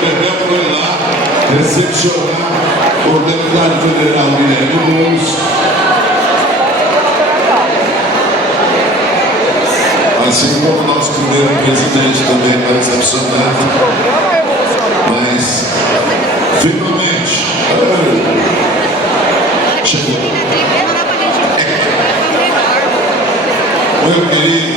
Bebel foi lá recepcionar o deputado federal Guilherme Boulos. Assim como o nosso primeiro presidente também está recepcionando. Mas, finalmente, chegou. Meu querido.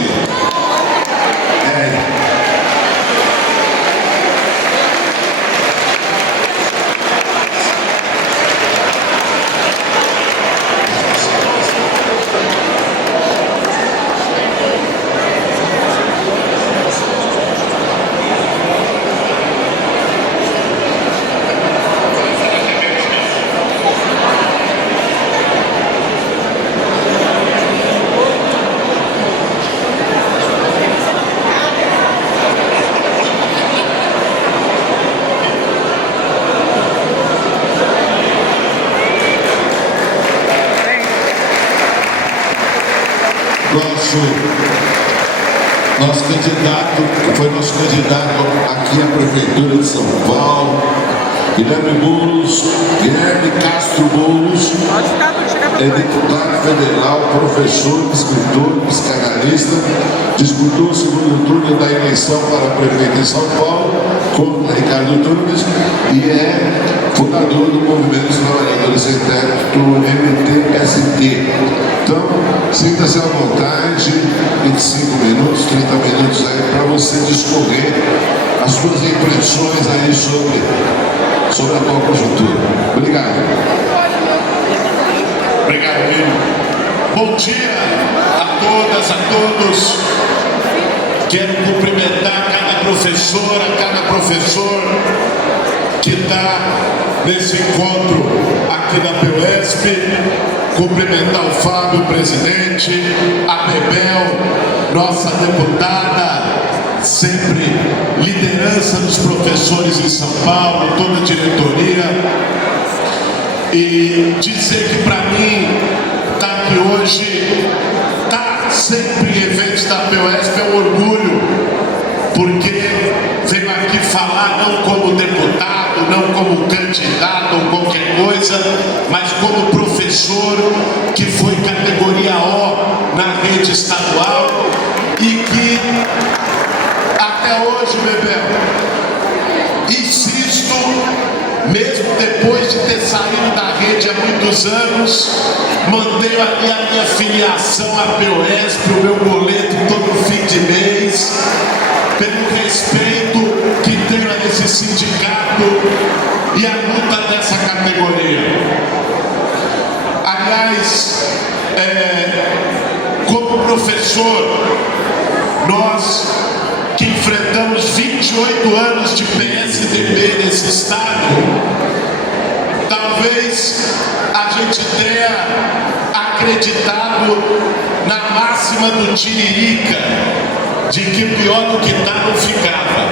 Nosso candidato, que foi nosso candidato aqui à Prefeitura de São Paulo, Guilherme Boulos, Guilherme Castro Boulos, é deputado federal, professor, escritor, psicanalista, disputou o segundo turno da eleição para prefeito em São Paulo, contra Ricardo Tunes, e é fundador do Movimento dos Trabalhadores Sem Teto, do MTST. Então, sinta-se à vontade, 25 minutos, 30 minutos aí para você discorrer as suas impressões aí sobre a atual conjuntura. Obrigado. Obrigado, Lino. Bom dia a todas, a todos. Quero cumprimentar cada professora, cada professor que está nesse encontro aqui da PUESP. Cumprimentar o Fábio, presidente, a Bebel, nossa deputada, sempre liderança dos professores em São Paulo, toda a diretoria, e dizer que para mim estar aqui hoje, estar sempre em eventos da PUESP é um orgulho, porque venho aqui falar não como deputado, não como candidato ou qualquer coisa, mas como professor que foi categoria O na rede estadual e que até hoje, Bebel, insisto, mesmo depois de ter saído da rede há muitos anos, mantenho aqui a minha filiação à PUESP, o meu boleto todo fim de mês, pelo respeito que tenho a esse sindicato e a luta dessa categoria. Aliás, como professor, nós que enfrentamos 28 anos de PSDB nesse estado, talvez a gente tenha acreditado na máxima do Tiririca, de que pior do que tá não ficava.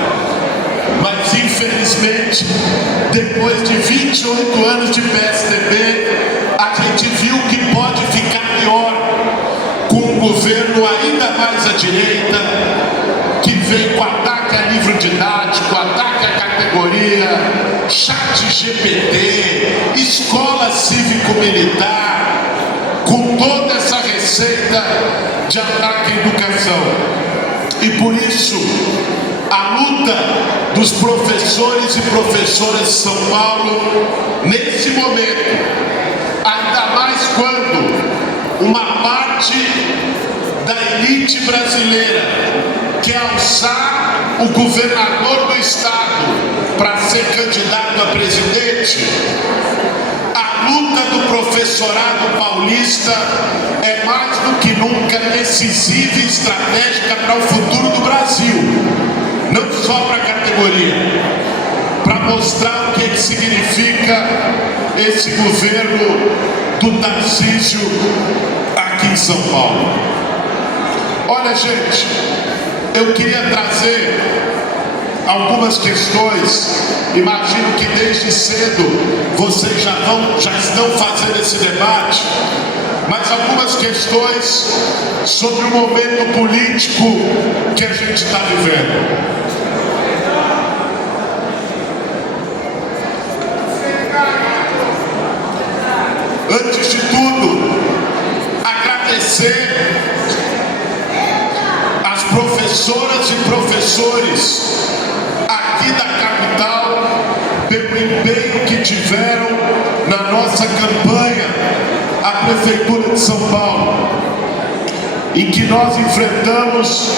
Mas infelizmente, depois de 28 anos de PSDB, a gente viu que pode ficar pior com um governo ainda mais à direita, que vem com ataque a livro didático, ataque à categoria, chat GPT, escola cívico-militar, com toda essa receita de ataque à educação. E por isso, a luta dos professores e professoras de São Paulo, nesse momento, ainda mais quando uma parte da elite brasileira quer alçar o governador do estado para ser candidato a presidente, a luta do professorado paulista é mais do que nunca decisiva e estratégica para o futuro do Brasil, não só para a categoria, para mostrar o que significa esse governo do Tarcísio aqui em São Paulo. Olha, gente, eu queria trazer algumas questões. Imagino que desde cedo vocês já estão fazendo esse debate, mas algumas questões sobre o momento político que a gente está vivendo. assessores aqui da capital pelo empenho que tiveram na nossa campanha à Prefeitura de São Paulo, em que nós enfrentamos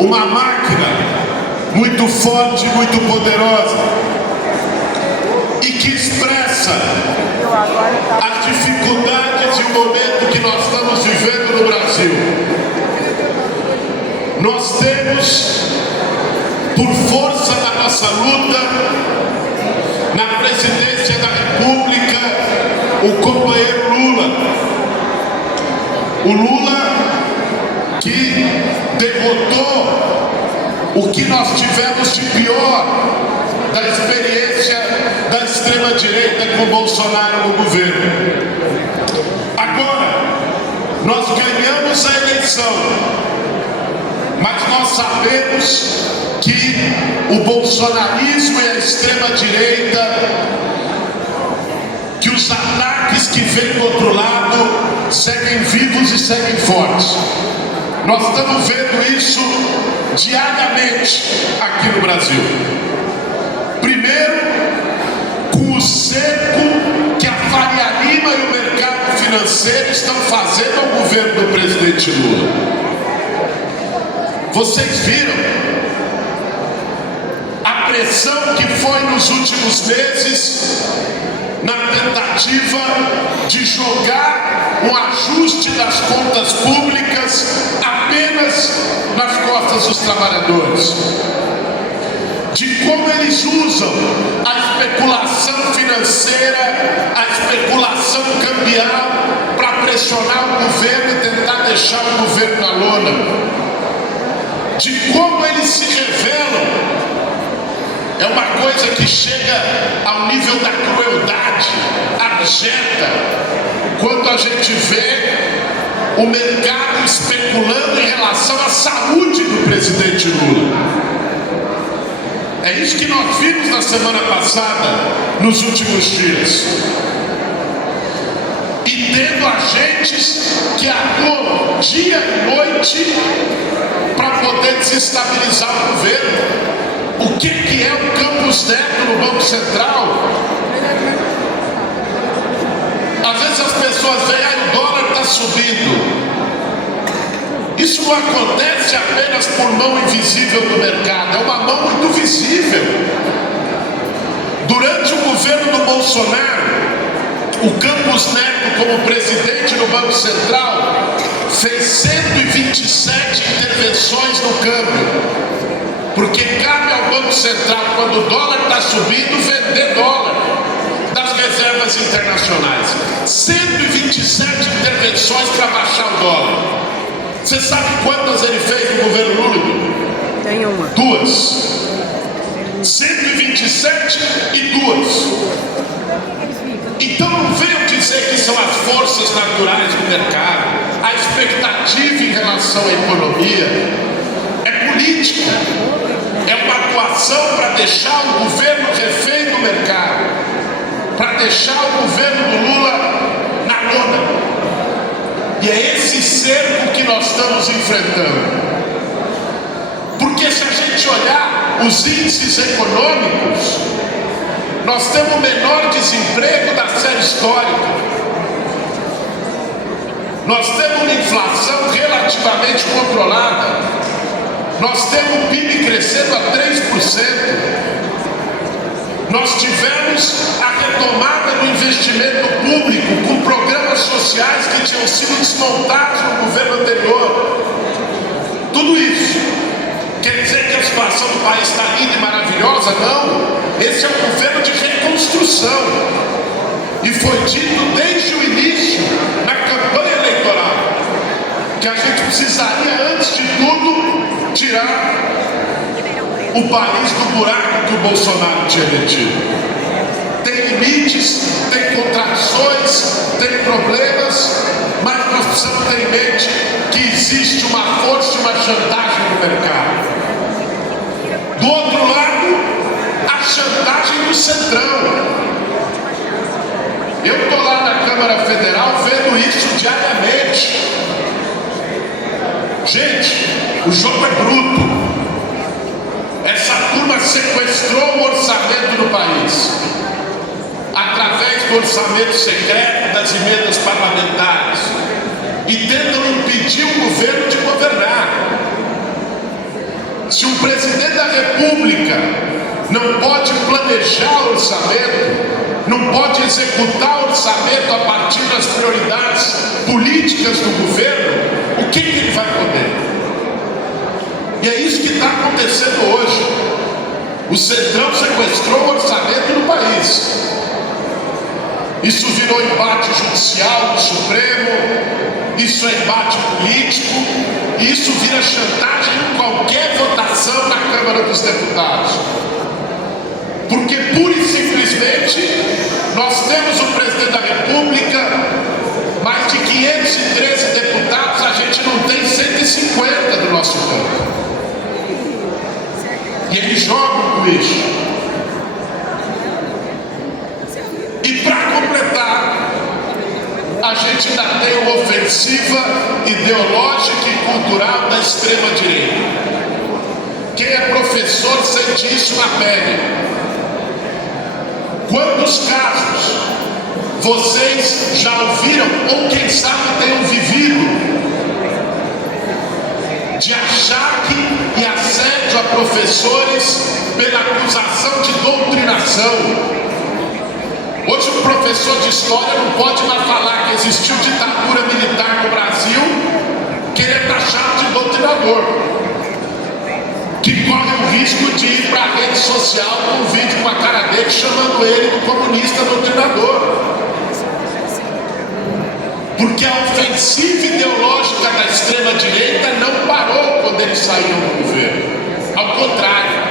uma máquina muito forte, muito poderosa e que expressa as dificuldades e o momento que nós estamos vivendo no Brasil. Nós temos, por força da nossa luta, na presidência da República, o companheiro Lula. O Lula que derrotou o que nós tivemos de pior da experiência da extrema-direita com Bolsonaro no governo. Agora, nós ganhamos a eleição, mas nós sabemos que o bolsonarismo e a extrema-direita, que os ataques que vêm do outro lado seguem vivos e seguem fortes. Nós estamos vendo isso diariamente aqui no Brasil. Primeiro, com o cerco que a Faria Lima e o mercado financeiro estão fazendo ao governo do presidente Lula. Vocês viram a pressão que foi nos últimos meses na tentativa de jogar um ajuste das contas públicas apenas nas costas dos trabalhadores, de como eles usam a especulação financeira, a especulação cambial para pressionar o governo e tentar deixar o governo na lona, de como eles se revelam. É uma coisa que chega ao nível da crueldade abjeta quando a gente vê o mercado especulando em relação à saúde do presidente Lula. É isso que nós vimos na semana passada, nos últimos dias. E tendo agentes que atuam dia e noite para poder desestabilizar o governo. O que é o Campos Neto no Banco Central? Às vezes as pessoas veem, o dólar está subindo. Isso não acontece apenas por mão invisível do mercado, é uma mão muito visível. Durante o governo do Bolsonaro, o Campos Neto, como presidente do Banco Central, fez 127 intervenções no câmbio. Porque cabe ao Banco Central, quando o dólar está subindo, vender dólar das reservas internacionais. 127 intervenções para baixar o dólar. Você sabe quantas ele fez no governo Lula? Tem uma. 2. 127 e 2. Então não venham dizer que são as forças naturais do mercado, a expectativa em relação à economia. É política, é uma atuação para deixar o governo refém do mercado, para deixar o governo do Lula na lona. E é esse cerco que nós estamos enfrentando. Porque se a gente olhar os índices econômicos, nós temos o menor desemprego da série histórica. Nós temos uma inflação relativamente controlada. Nós temos o PIB crescendo a 3%. Nós tivemos a retomada do investimento público com programas sociais que tinham sido desmontados no governo anterior. Tudo isso quer dizer que a situação do país está linda e maravilhosa? Não. Esse é um governo de reconstrução. E foi dito desde o início, na campanha eleitoral, que a gente precisaria, antes de tudo, tirar o país do buraco que o Bolsonaro tinha metido. Tem limites, tem contradições, tem problemas, mas nós precisamos ter em mente que existe uma força e uma chantagem no mercado. Do outro lado, a chantagem do Centrão. Eu estou lá na Câmara Federal vendo isso diariamente. Gente, o jogo é bruto. Essa turma sequestrou o orçamento do país, através do orçamento secreto, das emendas parlamentares, e tentam impedir o governo de governar. Se o presidente da República não pode planejar o orçamento, não pode executar o orçamento a partir das prioridades políticas do governo, o que ele vai poder? E é isso que está acontecendo hoje. O Centrão sequestrou o orçamento do país. Isso virou embate judicial no Supremo, isso é embate político, e isso vira chantagem em qualquer votação na Câmara dos Deputados. Porque pura e simplesmente nós temos o presidente da República, mais de 513 deputados, a gente não tem 150 do nosso campo. E eles jogam com isso. E para completar, a gente ainda tem uma ofensiva ideológica e cultural da extrema-direita. Quem é professor sente isso na pele. Quantos casos vocês já ouviram, ou quem sabe tenham vivido, de achaque e assédio a professores pela acusação de doutrinação? Hoje o professor de história não pode mais falar que existiu ditadura militar no Brasil, que ele é taxado de doutrinador, que corre o risco de ir para a rede social com um vídeo com a cara dele chamando ele de comunista doutrinador. Porque a ofensiva ideológica da extrema-direita não parou quando eles saíram do governo. Ao contrário,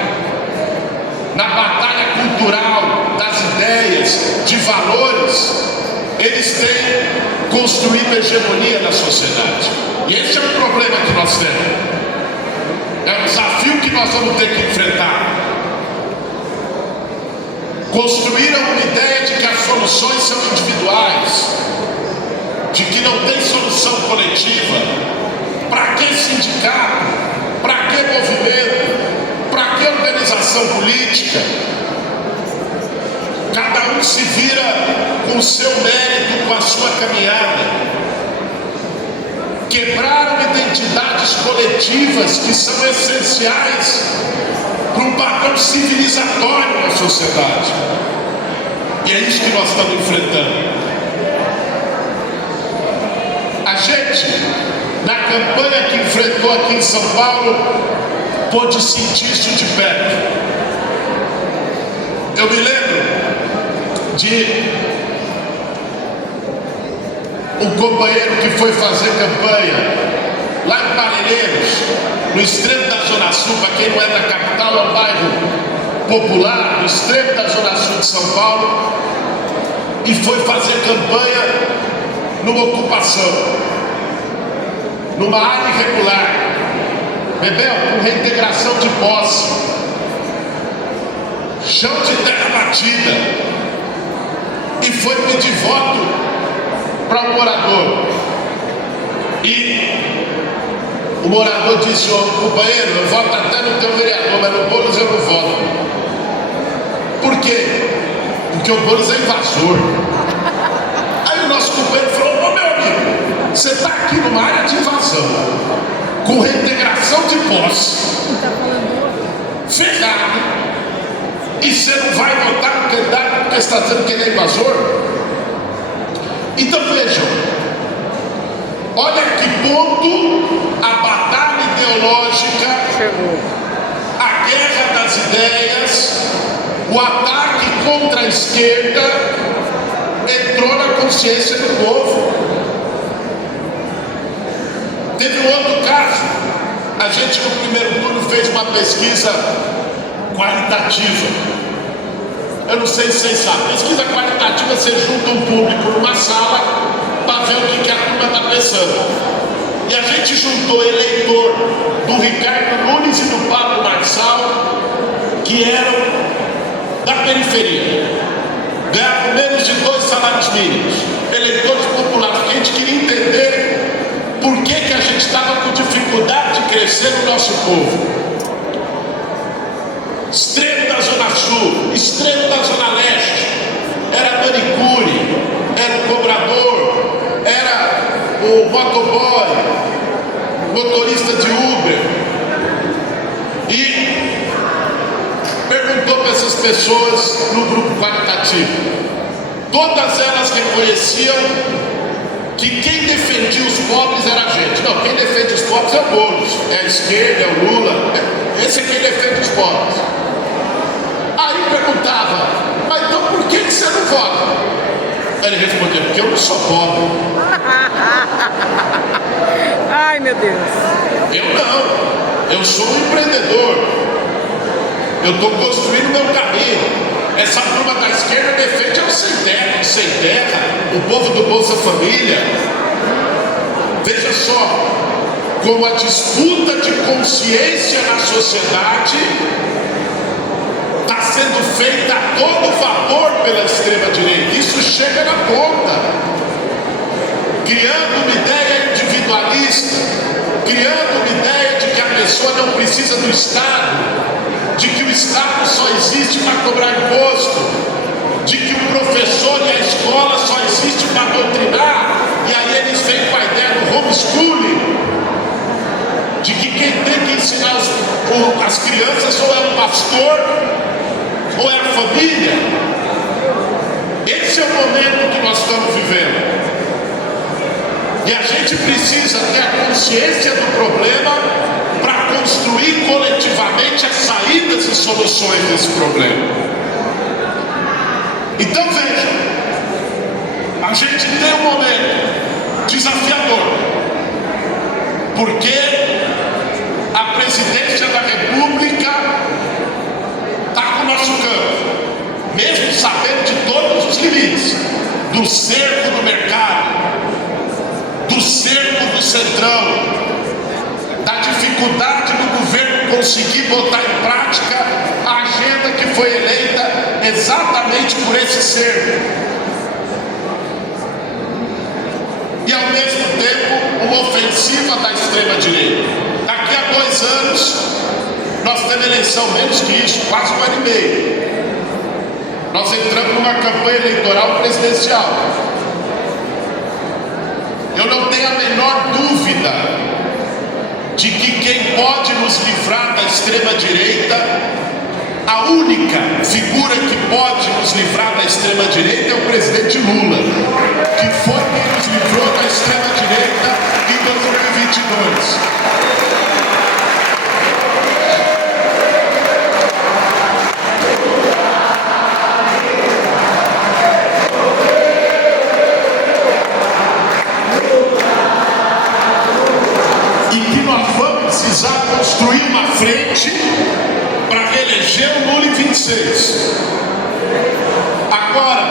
na batalha cultural das ideias, de valores, eles têm construído hegemonia na sociedade. E esse é o problema que nós temos. É um desafio que nós vamos ter que enfrentar. Construíram uma ideia de que as soluções são individuais, de que não tem solução coletiva. Para que sindicato? Para que movimento? Para que organização política? Cada um se vira com o seu mérito, com a sua caminhada. Quebraram identidades coletivas que são essenciais para um padrão civilizatório na sociedade. E é isso que nós estamos enfrentando. A gente, na campanha que enfrentou aqui em São Paulo, pôde sentir isso de perto. Eu me lembro de um companheiro que foi fazer campanha lá em Parelheiros, no extremo da Zona Sul. Para quem não é da capital, é um bairro popular, no extremo da Zona Sul de São Paulo, e foi fazer campanha numa ocupação, numa área irregular, Bebel, com reintegração de posse, chão de terra batida, e foi pedir voto para um morador. E o morador disse: "Ô, companheiro, eu voto até no teu vereador, mas no Boulos eu não voto." Por quê? Porque o Boulos é invasor. Aí o nosso companheiro falou: "Ô, meu amigo, você está aqui numa área de invasão, com reintegração de posse, ferrado, e você não vai votar no candidato porque você está dizendo que ele é invasor?" Então vejam, olha que ponto a batalha ideológica, a guerra das ideias, o ataque contra a esquerda entrou na consciência do povo. Teve um outro caso. A gente no primeiro turno fez uma pesquisa qualitativa. Eu não sei se vocês sabem, pesquisa qualitativa, você junta um público numa sala para ver o que a turma está pensando. E a gente juntou eleitor do Ricardo Nunes e do Pablo Marçal, que eram da periferia, ganhavam menos de 2 salários mínimos, eleitores populares, porque a gente queria entender por que a gente estava com dificuldade de crescer no nosso povo. extremo da Zona Sul, extremo da Zona Leste, era manicure, era o cobrador, era o motoboy, motorista de Uber, e perguntou para essas pessoas no grupo qualitativo. Todas elas reconheciam que quem defendia os pobres era a gente. Não, quem defende os pobres é o Boulos, é a esquerda, é o Lula, esse é quem defende os pobres. Aí perguntava, mas então por que você não vota? Ele respondia, porque eu não sou pobre. Ai, meu Deus. Eu não, eu sou um empreendedor. Eu estou construindo meu caminho. Essa turma da esquerda defende o sem terra, o povo do Bolsa Família. Veja só como a disputa de consciência na sociedade está sendo feita a todo vapor pela extrema-direita. Isso chega na ponta, criando uma ideia individualista, criando uma ideia de que a pessoa não precisa do Estado, de que o Estado só existe para cobrar imposto, de que o professor e a escola só existe para doutrinar, e aí eles vêm com a ideia do homeschooling, de que quem tem que ensinar as crianças ou é o pastor ou é a família. Esse é o momento que nós estamos vivendo. E a gente precisa ter a consciência do problema para construir coletivamente as saídas e soluções desse problema. Então veja, a gente tem um momento desafiador, porque a presidência da República está com o nosso campo, mesmo sabendo de todos os limites, do cerco do mercado, do cerco do centrão, da dificuldade do governo conseguir botar em prática a agenda que foi eleita exatamente por esse cerco. E ao mesmo tempo uma ofensiva da extrema-direita. Daqui a 2 anos nós temos eleição, menos que isso, quase 1 ano e meio. Nós entramos numa campanha eleitoral presidencial. Eu não tenho a menor dúvida de que quem pode nos livrar da extrema-direita, a única figura que pode nos livrar da extrema-direita é o presidente Lula, que foi quem nos livrou da extrema-direita em 2022. Precisar construir uma frente para reeleger o Lula em 26. Agora,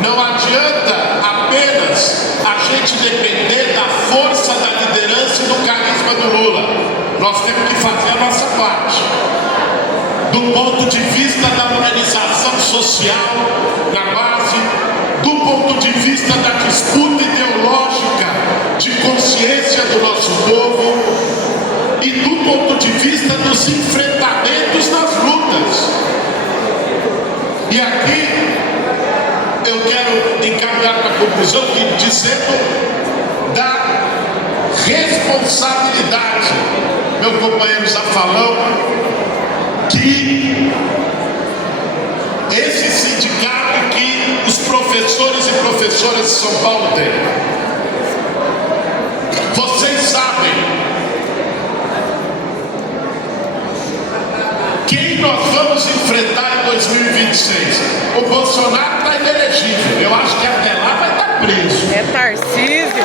não adianta apenas a gente depender da força da liderança e do carisma do Lula. Nós temos que fazer a nossa parte. Do ponto de vista da organização social na base, do ponto de vista da disputa ideológica de consciência do nosso povo, e do ponto de vista dos enfrentamentos nas lutas. E aqui eu quero encaminhar para a conclusão dizendo da responsabilidade, meu companheiro Zafalão, que esse sindicato que os professores e professoras de São Paulo têm. Vocês sabem quem nós vamos enfrentar em 2026? O Bolsonaro está inelegível. Eu acho que até lá vai estar preso. É Tarcísio.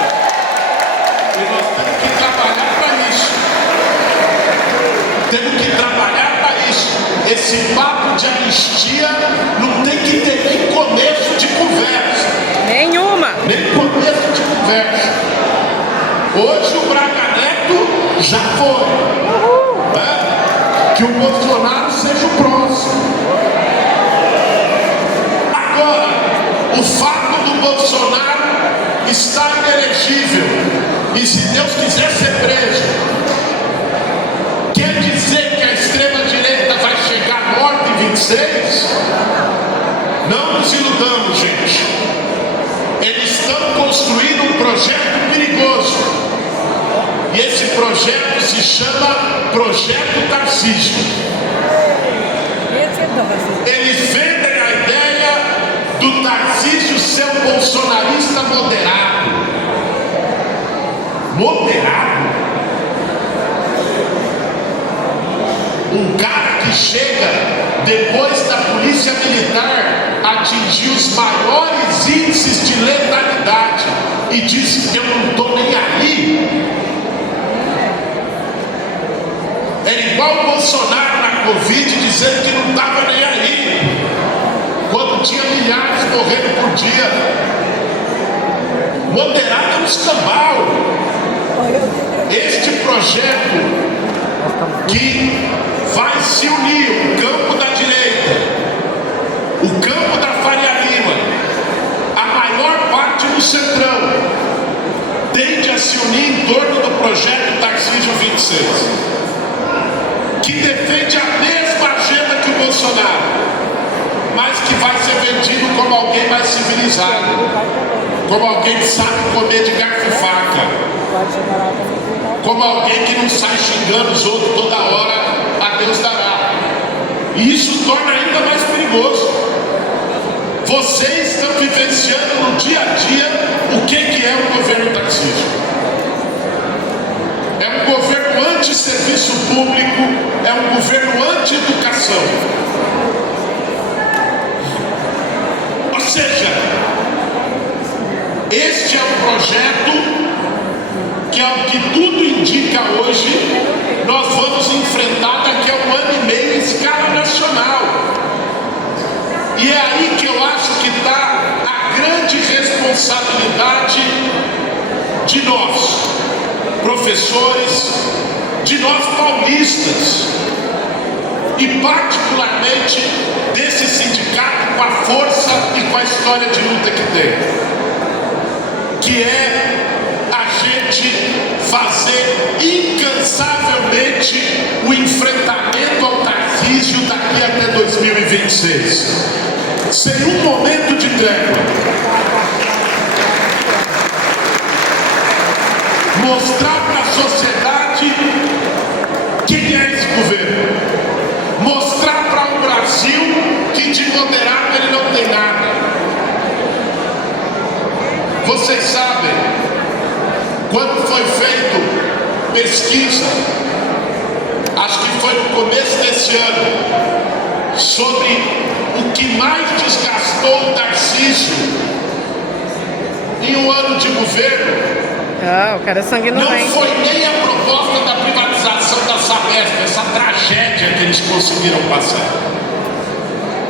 E nós temos que trabalhar para isso. Temos que trabalhar para isso. Esse papo de anistia não tem que ter nem começo de conversa. Nenhuma. Nem começo de conversa. Hoje o Braga Neto já foi. Né? Que o Bolsonaro seja o próximo. Agora, o fato do Bolsonaro estar inelegível e, se Deus quiser, ser preso, quer dizer que a extrema-direita vai chegar morta 26, não nos iludamos, gente. Eles estão construindo um projeto perigoso. E esse projeto se chama Projeto Tarcísio. Eles vendem a ideia do Tarcísio ser um bolsonarista moderado. Moderado? Um cara que chega depois da polícia militar atingir os maiores índices de letalidade e diz que eu não estou nem aí. É igual o Bolsonaro na Covid dizendo que não estava nem aí, quando tinha milhares morrendo por dia. Moderado é um escambau. Este projeto que vai se unir o campo da direita, o campo da Faria Lima, a maior parte do Centrão, tende a se unir em torno do projeto Tarcísio 26, que defende a mesma agenda que o Bolsonaro, mas que vai ser vendido como alguém mais civilizado, como alguém que sabe comer de garfo e faca, como alguém que não sai xingando os outros toda hora, a Deus dará. E isso torna ainda mais perigoso. Vocês estão vivenciando no dia a dia o que é o governo Tarcísio. É um governo anti-serviço público, é um governo anti-educação. Ou seja, este é um projeto que, ao que tudo indica hoje, nós vamos enfrentar daqui a 1 ano e meio em escala nacional. E é aí que eu acho que está a grande responsabilidade de nós, professores, de nós paulistas, e particularmente desse sindicato com a força e com a história de luta que tem, que é a gente fazer incansavelmente o enfrentamento ao Tarcísio daqui até 2026. Sem um momento de trégua. Mostrar para a sociedade quem é esse governo. Mostrar para o Brasil que de moderado ele não tem nada. Vocês sabem, quando foi feito pesquisa, acho que foi no começo desse ano, sobre o que mais desgastou o Tarcísio em um ano de governo, Ah, o cara é sanguinolento. não foi nem a proposta da privatização da Sabesp, essa tragédia que eles conseguiram passar.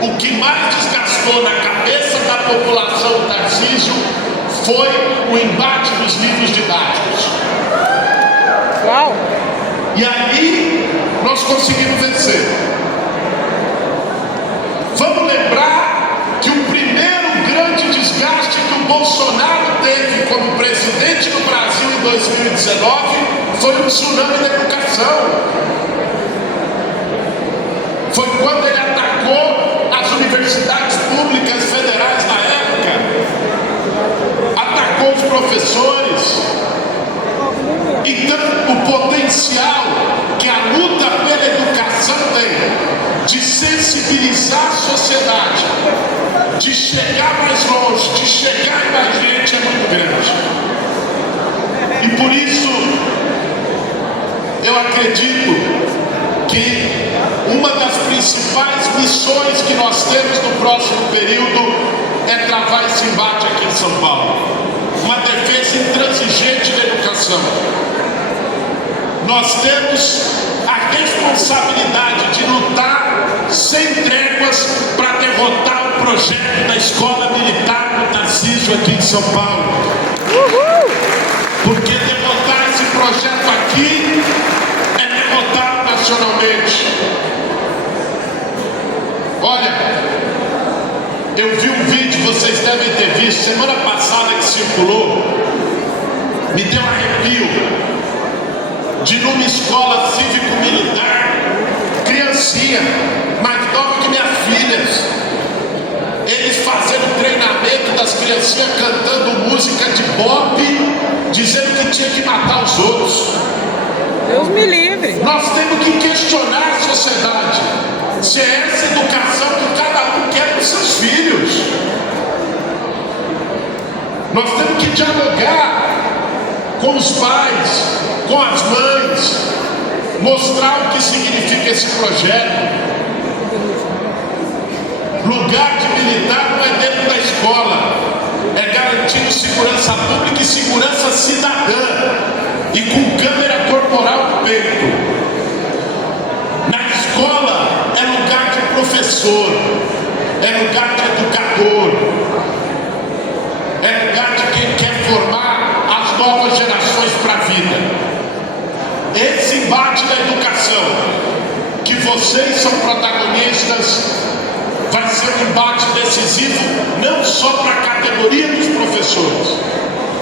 O que mais desgastou na cabeça da população Tarcísio foi o embate dos livros didáticos. Uau! E aí nós conseguimos vencer. Vamos lembrar que o primeiro grande desgaste que o Bolsonaro teve como presidente do Brasil em 2019 foi o tsunami da educação. Foi quando ele atacou as universidades públicas federais na época, atacou os professores. Então, o potencial que a luta pela educação tem de sensibilizar a sociedade, de chegar mais longe, de chegar em mais gente, é muito grande. E por isso, eu acredito que uma das principais missões que nós temos no próximo período é travar esse embate aqui em São Paulo. Uma defesa intransigente da educação. Nós temos a responsabilidade de lutar sem tréguas para derrotar o projeto da Escola Militar do Tarcísio aqui em São Paulo. Uhul! Porque derrotar esse projeto aqui é derrotar nacionalmente. Olha, eu vi um vídeo, vocês devem ter visto, semana passada que circulou, me deu arrepio, de numa escola cívico-militar, criancinha, mais nova que minha maravilhas. Eles fazendo treinamento das criancinhas cantando música de bop, dizendo que tinha que matar os outros. Deus me livre. Nós temos que questionar a sociedade se é essa educação que cada um quer para os seus filhos. Nós temos que dialogar com os pais, com as mães, mostrar o que significa esse projeto. Lugar de militar não é dentro da escola, é garantindo segurança pública e segurança cidadã, e com câmera corporal no peito. Na escola é lugar de professor, é lugar de educador, é lugar de quem quer formar as novas gerações para a vida. Esse embate da educação, que vocês são protagonistas, vai ser um embate decisivo não só para a categoria dos professores,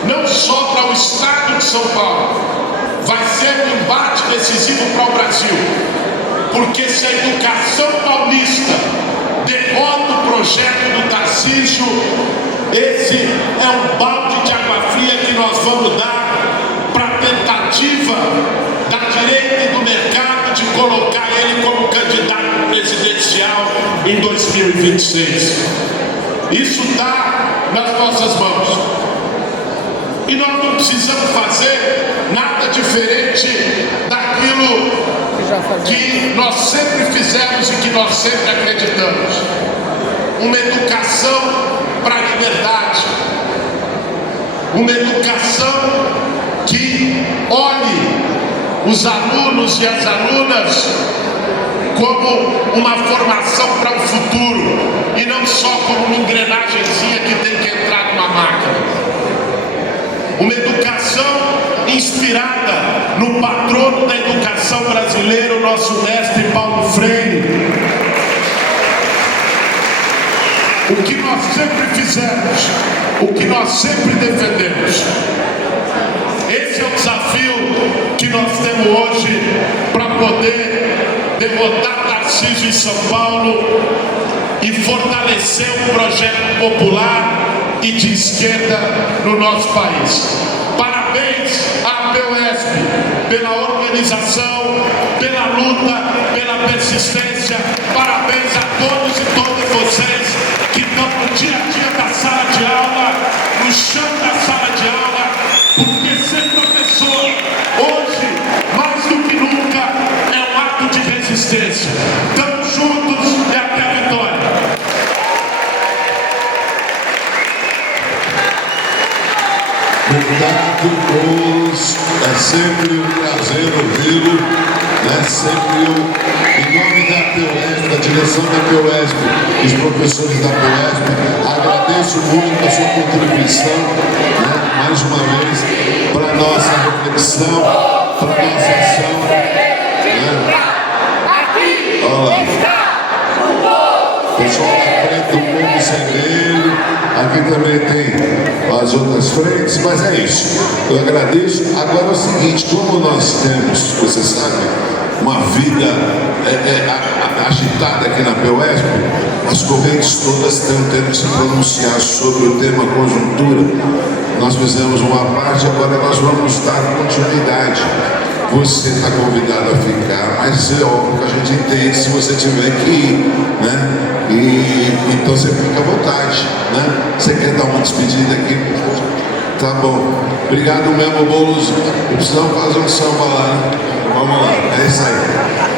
não só para o estado de São Paulo, vai ser um embate decisivo para o Brasil, porque se a educação paulista derrota o projeto do Tarcísio, esse é um balde de água fria que nós vamos dar para a tentativa da direita e do mercado de colocar ele como candidato presidencial em 2026. Isso está nas nossas mãos. E nós não precisamos fazer nada diferente daquilo que nós sempre fizemos e que nós sempre acreditamos. Uma educação para a liberdade. Uma educação que olhe os alunos e as alunas como uma formação para o futuro e não só como uma engrenagemzinha que tem que entrar numa máquina. Uma educação inspirada no patrono da educação brasileira, o nosso mestre Paulo Freire. O que nós sempre fizemos, o que nós sempre defendemos. Esse é o desafio que nós temos hoje para poder derrotar Tarcísio em São Paulo e fortalecer um projeto popular e de esquerda no nosso país. Parabéns à PUESP pela organização, pela luta, pela persistência. Parabéns a todos e todas vocês que estão no dia a dia da sala de aula, no chão da sala de aula, porque ser professor hoje, mais do que nunca, é um ato de resistência. Estamos juntos e até a vitória. Deputado Boulos, é sempre um prazer ouvi-lo, em nome da PUESP, da direção da PUESP, dos professores da PUESP, agradeço muito a sua contribuição, mais uma vez, para a nossa reflexão, para a nossa ação. Olha lá, o pessoal da frente do povo sem medo, aqui também tem as outras frentes, mas é isso, eu agradeço. Agora é o seguinte, como nós temos, você sabe, uma vida agitada aqui na PUESP, as correntes todas estão tendo que se pronunciar sobre o tema conjuntura. Nós fizemos uma parte, agora nós vamos dar continuidade. Você está convidado a ficar, mas é óbvio que a gente entende se você tiver que ir, então você fica à vontade, Você quer dar uma despedida aqui? Tá bom. Obrigado mesmo, Boulos. Precisamos fazer um samba lá, Vamos lá, é isso aí.